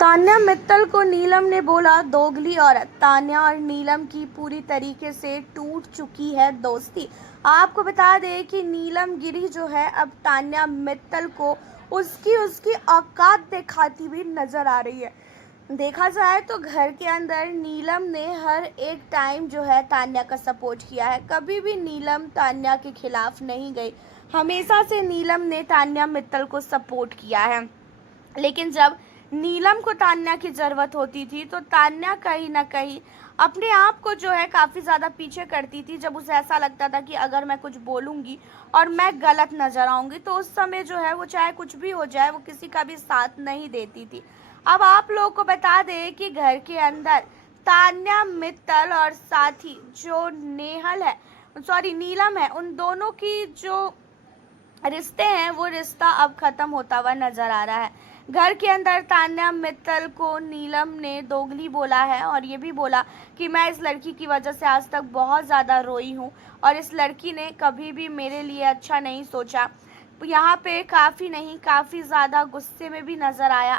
तान्या मित्तल को नीलम ने बोला दोगली औरत। तान्या और नीलम की पूरी तरीके से टूट चुकी है दोस्ती। आपको बता दें कि नीलम गिरी जो है अब तान्या मित्तल को उसकी औकात दिखाती हुई नजर आ रही है। देखा जाए तो घर के अंदर नीलम ने हर एक टाइम जो है तान्या का सपोर्ट किया है। कभी भी नीलम तान्या के खिलाफ नहीं गई। हमेशा से नीलम ने तान्या मित्तल को सपोर्ट किया है। लेकिन जब नीलम को तान्या की ज़रूरत होती थी तो तान्या कहीं ना कहीं अपने आप को जो है काफ़ी ज़्यादा पीछे करती थी। जब उसे ऐसा लगता था कि अगर मैं कुछ बोलूँगी और मैं गलत नज़र आऊँगी तो उस समय जो है वो चाहे कुछ भी हो जाए वो किसी का भी साथ नहीं देती थी। अब आप लोगों को बता दें कि घर के अंदर तान्या मित्तल और साथ ही जो नीलम है, उन दोनों की जो रिश्ते हैं वो रिश्ता अब खत्म होता हुआ नजर आ रहा है। घर के अंदर तान्या मित्तल को नीलम ने दोगली बोला है और ये भी बोला कि मैं इस लड़की की वजह से आज तक बहुत ज़्यादा रोई हूँ और इस लड़की ने कभी भी मेरे लिए अच्छा नहीं सोचा। यहाँ पे काफ़ी ज़्यादा गुस्से में भी नज़र आया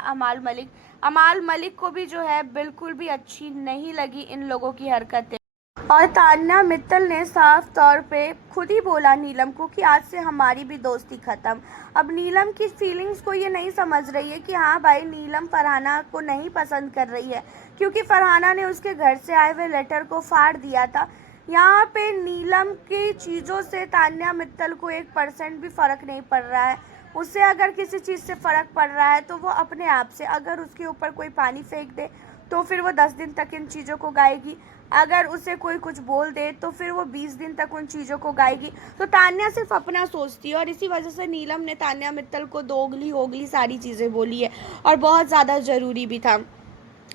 अमाल मलिक को भी जो है बिल्कुल भी अच्छी नहीं लगी इन लोगों की हरकतें। और तान्या मित्तल ने साफ तौर पे खुद ही बोला नीलम को कि आज से हमारी भी दोस्ती ख़त्म। अब नीलम की फीलिंग्स को ये नहीं समझ रही है कि हाँ भाई, नीलम फरहाना को नहीं पसंद कर रही है क्योंकि फरहाना ने उसके घर से आए हुए लेटर को फाड़ दिया था। यहाँ पे नीलम की चीज़ों से तान्या मित्तल को 1% भी फ़र्क नहीं पड़ रहा है। उससे अगर किसी चीज़ से फ़र्क पड़ रहा है तो वो अपने आप से, अगर उसके ऊपर कोई पानी फेंक दे तो फिर वो 10 दिन तक इन चीज़ों को गाएगी। अगर उसे कोई कुछ बोल दे तो फिर वो 20 दिन तक उन चीज़ों को गाएगी। तो तान्या सिर्फ अपना सोचती है और इसी वजह से नीलम ने तान्या मित्तल को दोगली होगली सारी चीज़ें बोली है और बहुत ज़्यादा ज़रूरी भी था।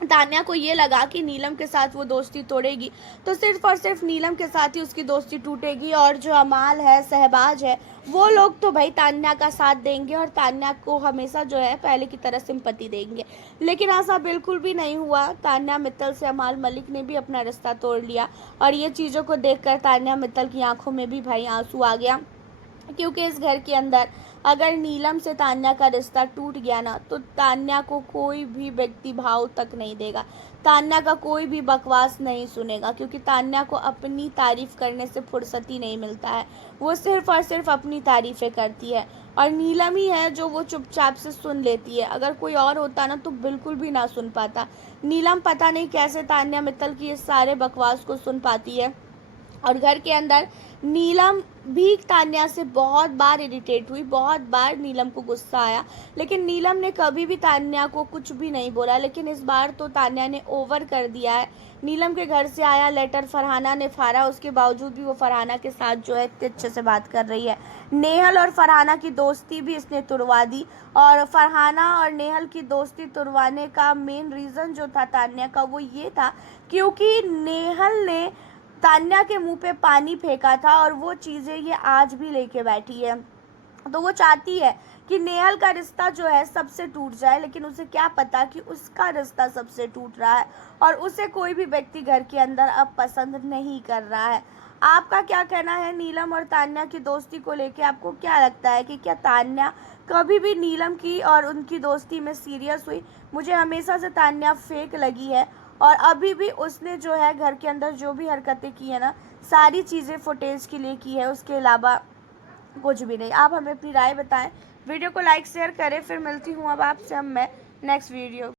तान्या को ये लगा कि नीलम के साथ वो दोस्ती तोड़ेगी तो सिर्फ और सिर्फ नीलम के साथ ही उसकी दोस्ती टूटेगी और जो अमाल है, शहबाज है, वो लोग तो भाई तान्या का साथ देंगे और तान्या को हमेशा जो है पहले की तरह सिंपैथी देंगे। लेकिन ऐसा बिल्कुल भी नहीं हुआ। तान्या मित्तल से अमाल मलिक ने भी अपना रिश्ता तोड़ लिया और ये चीज़ों को देखकर तान्या मित्तल की आंखों में भी भाई आंसू आ गया क्योंकि इस घर के अंदर अगर नीलम से तान्या का रिश्ता टूट गया ना तो तान्या को कोई भी व्यक्ति भाव तक नहीं देगा, तान्या का कोई भी बकवास नहीं सुनेगा क्योंकि तान्या को अपनी तारीफ़ करने से फुर्सत ही नहीं मिलता है। वो सिर्फ़ और सिर्फ अपनी तारीफ़ें करती है और नीलम ही है जो वो चुपचाप से सुन लेती है। अगर कोई और होता ना तो बिल्कुल भी ना सुन पाता। नीलम पता नहीं कैसे तान्या मित्तल की इस सारे बकवास को सुन पाती है। और घर के अंदर नीलम भी तान्या से बहुत बार इरिटेट हुई, बहुत बार नीलम को गुस्सा आया, लेकिन नीलम ने कभी भी तान्या को कुछ भी नहीं बोला। लेकिन इस बार तो तान्या ने ओवर कर दिया है। नीलम के घर से आया लेटर फरहाना ने फाड़ा, उसके बावजूद भी वो फरहाना के साथ जो है इतने अच्छे से बात कर रही है। नेहल और फरहाना की दोस्ती भी इसने तुड़वा दी और फरहाना और नेहल की दोस्ती तुड़वाने का मेन रीज़न जो था तान्या का वो ये था क्योंकि नेहल ने तान्या के मुंह पे पानी फेंका था और वो चीज़ें ये आज भी लेके बैठी है। तो वो चाहती है कि नेहल का रिश्ता जो है सबसे टूट जाए, लेकिन उसे क्या पता कि उसका रिश्ता सबसे टूट रहा है और उसे कोई भी व्यक्ति घर के अंदर अब पसंद नहीं कर रहा है। आपका क्या कहना है नीलम और तान्या की दोस्ती को लेके? आपको क्या लगता है कि क्या तान्या कभी भी नीलम की और उनकी दोस्ती में सीरियस हुई? मुझे हमेशा से तान्या फेक लगी है और अभी भी उसने जो है घर के अंदर जो भी हरकतें की है ना, सारी चीज़ें फुटेज के लिए की है, उसके अलावा कुछ भी नहीं। आप हमें अपनी राय बताएं, वीडियो को लाइक शेयर करें। फिर मिलती हूँ अब आपसे मैं नेक्स्ट वीडियो।